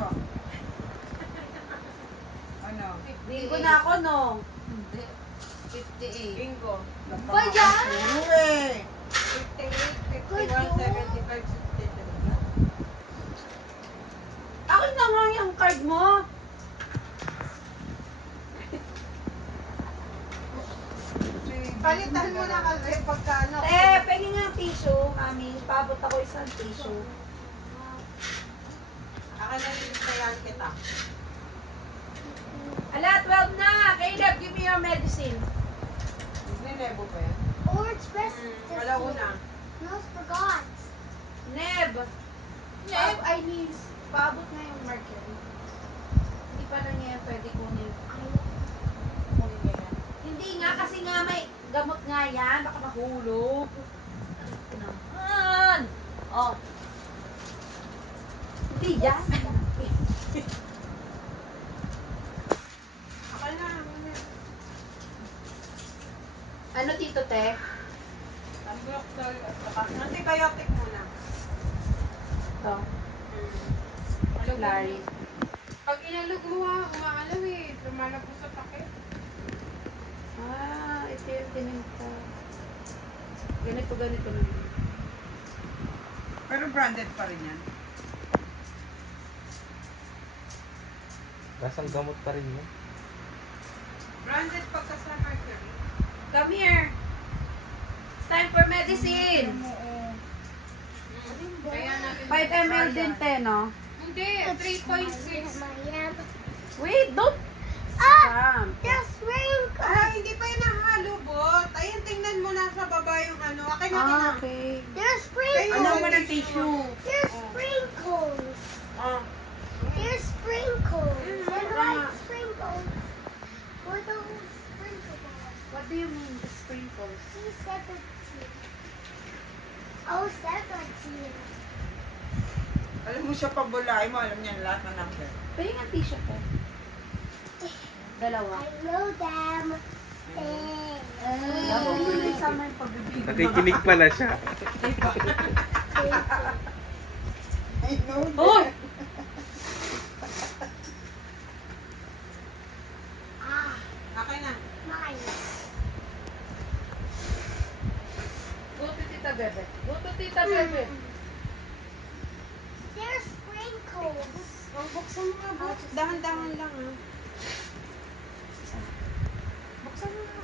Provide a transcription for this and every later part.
po. Ano? Bingo na ako, no? Hindi. 58. Bingo. Ba yan? Uy! 58, 51, 75, 63. Akin na nga yung card mo. Palitan mo na kasi pagka ano. Pwede nga tissue, mami. Paabot ako isang tissue. Akin na rin sayan kita. Ala, 12 na. Caleb, give me your medicine. Ninebo pa yan. Or it's best to Wala see. una. No, forgot. Neb. Neb, I mean, paabot na yung mercury. Hindi pa na niya pwede kunin. Kunin niya yan. Hindi nga, kasi nga may gamot nga yan. Baka mahulog. Ito naman. Oh. Hindi yan. Akin na. Ano, Tito Te? Ambroxol at saka antibiotic muna. Ito. Larry. Pag inalog mo umaalaw eh. Lumalabas sa takip. Ito yung tinita. Ganito naman. Pero branded pa rin yan. Lasang gamot pa rin yun. Branded pagka sa mercury. Come here. It's time for medicine. Kaya natin. 5 ml din, te, no? Hindi, 3.6. Wait, don't Ah! spam. There's wrinkles. Hindi pa yun nahalubot. Ayun, tingnan mo nasa baba yung ano. Akin na Okay. There's Ano sprinkles. man ang tissue? There's sprinkles. There's sprinkles. I like sprinkles. What are those sprinkles? What do you mean, the sprinkles? He's 17. Oh, 17. Alam mo siya pabulay mo, alam niya lahat ng number. Pwede nga tissue po. Dalawa. I know them. Dapat mo na isama yung pagbibig. Nakikinig pala siya. I know that. Hoy! Akin na. Mine. Go to Tita Bebe. Go to Tita Bebe. There's sprinkles. Buksan mo nga, box. Dahan-dahan lang, ha. Buksan mo nga.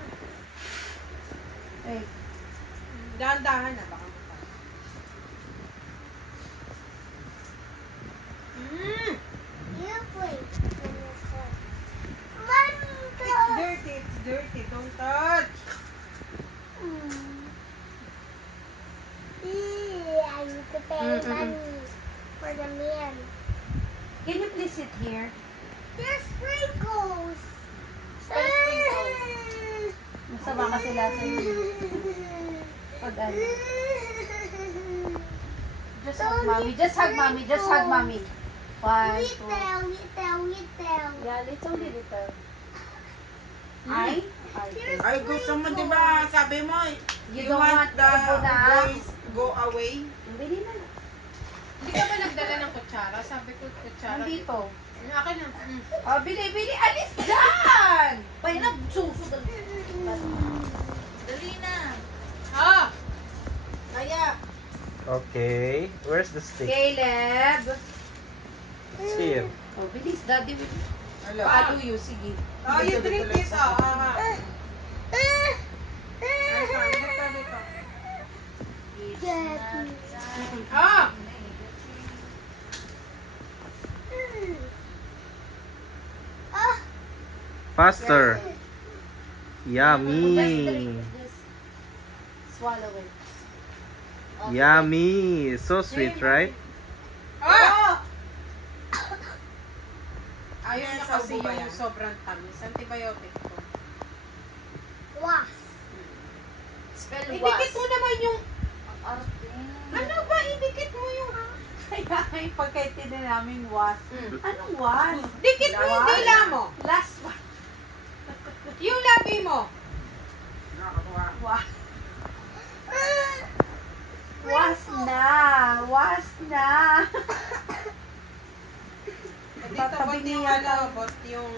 Hey. Dahan-dahan na, baka maka. You play. It's dirty, it's dirty. Don't touch. I need to pay money for the man. Can you please sit here? There's sprinkles. Masama kasi lasa yun. Pag ano. Just hug mommy. Just hug mommy. Just hug mommy. 1, 2. Little. Yeah, little, little. Ay? Ay, gusto mo, di ba? Sabi mo, You don't want the na. boys go away? Bili na. Hindi ka ba nagdala ng kutsara? Sabi ko kutsara. Nandito. Akin na. Oh, bili. Alis dyan! Pwede na, susunod. Dali na. Ah! Kaya. Okay. Where's the stick? Caleb. It's here. Oh, bilis. Daddy, Hello. follow you. Sige. Oh, you drink this, oh. Ah! Faster. Just Yummy. drink. Just swallow it. Yummy. So sweet, right? Ah! Ayaw Yes, niya kasi sabo ba yung yan? sobrang tamis. Antibiotic ko. Wasp. Spell Idikit mo naman yung... Arte. Ano ba? Idikit mo yung... Kaya yung pagkaitinin namin was. Anong was? Dikit mo yung dila mo. Last one. Yung labi mo. Nakakawa. Was. Was na. Was na. Dito, Tatabi bot niya yung yata. ano, bot yung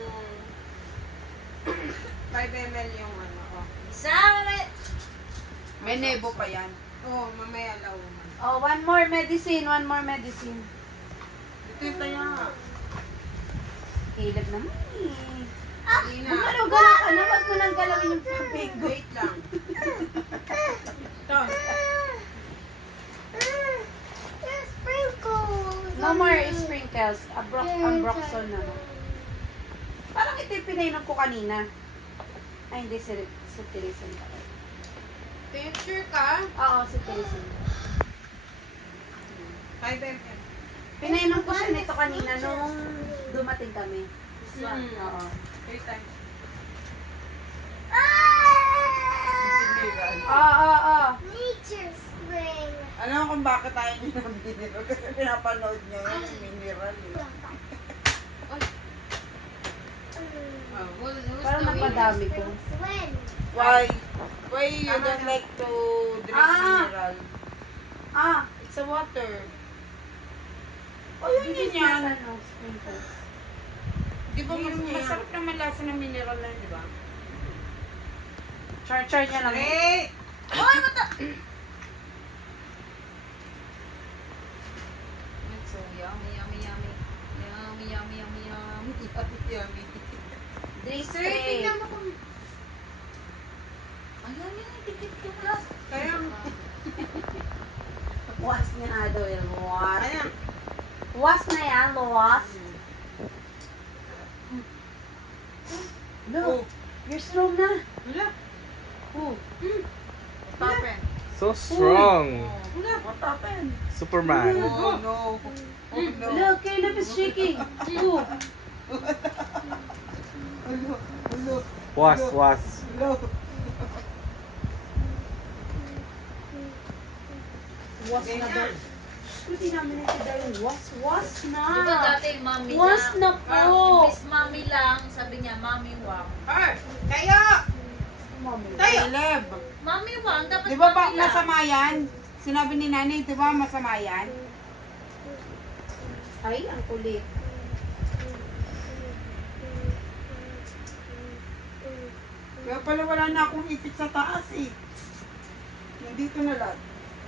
5 ml yung ano. Oh. Isa, May nebo pa yan. Oo, mamaya alaw mo. Oh, one more medicine. Ito yung kaya. Hilab naman eh. Hindi na. Gumalaw-galaw ka na. Wag mo nang galawin yung tubig. Wait lang. Ito. Sprinkles. No more sprinkles. Ambroxol na. Parang ito yung pinainom ko kanina. Ay, hindi. Si Tirisin. Picture ka? Oo, si Tirisin. 5 ml. Pinainom ko siya nito kanina nung dumating kami. Oo. 3 times. Oo. Nature spring. Alam mo kung bakit tayo niyo ng mineral? Kasi pinapanood niya yung mineral. Parang napadami ko. Swim. Why? Why you don't like to drink mineral? It's a water. Oh, yun This is yan. not ano, sprinkles. Di ba masarap naman lasa ng mineral na, di ba? Char-char niya lang. Wait! It's so yummy, yummy, yummy. Yummy, yummy, yummy, yummy. Yummy. Drink Sir, spray. tingnan mo kung... Ayan yan, tikit ko lang. Kaya, Was niya na daw yan. Was. ayan. Was na yan, was. Look, you're strong na. Wala. Oh. Stop it. So strong. What happened? Superman. Oh, no. Oh, no. Look, Caleb is shaking. Oh. Was. No. Was na daw. Hindi namin ito daw yung was na. Di ba dati mami Was lang? na po. Miss mami lang, sabi niya, mami wang. Ay! Kayo! Mami. Tayo! Caleb. Mami wang, dapat Di ba ba mami lang. masama yan? Sinabi ni nanay, di ba masama yan? Ay, ang kulit. Kaya pala wala na akong ipit sa taas eh. Nandito na lang.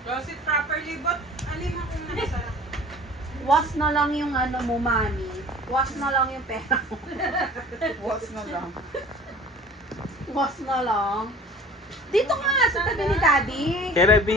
Close it properly, but alin mo kung nakasala. Was na lang yung ano mo, mami. Was na lang yung pera mo. Was na lang. Was na lang. Dito nga, sa tabi ni daddy. Can I be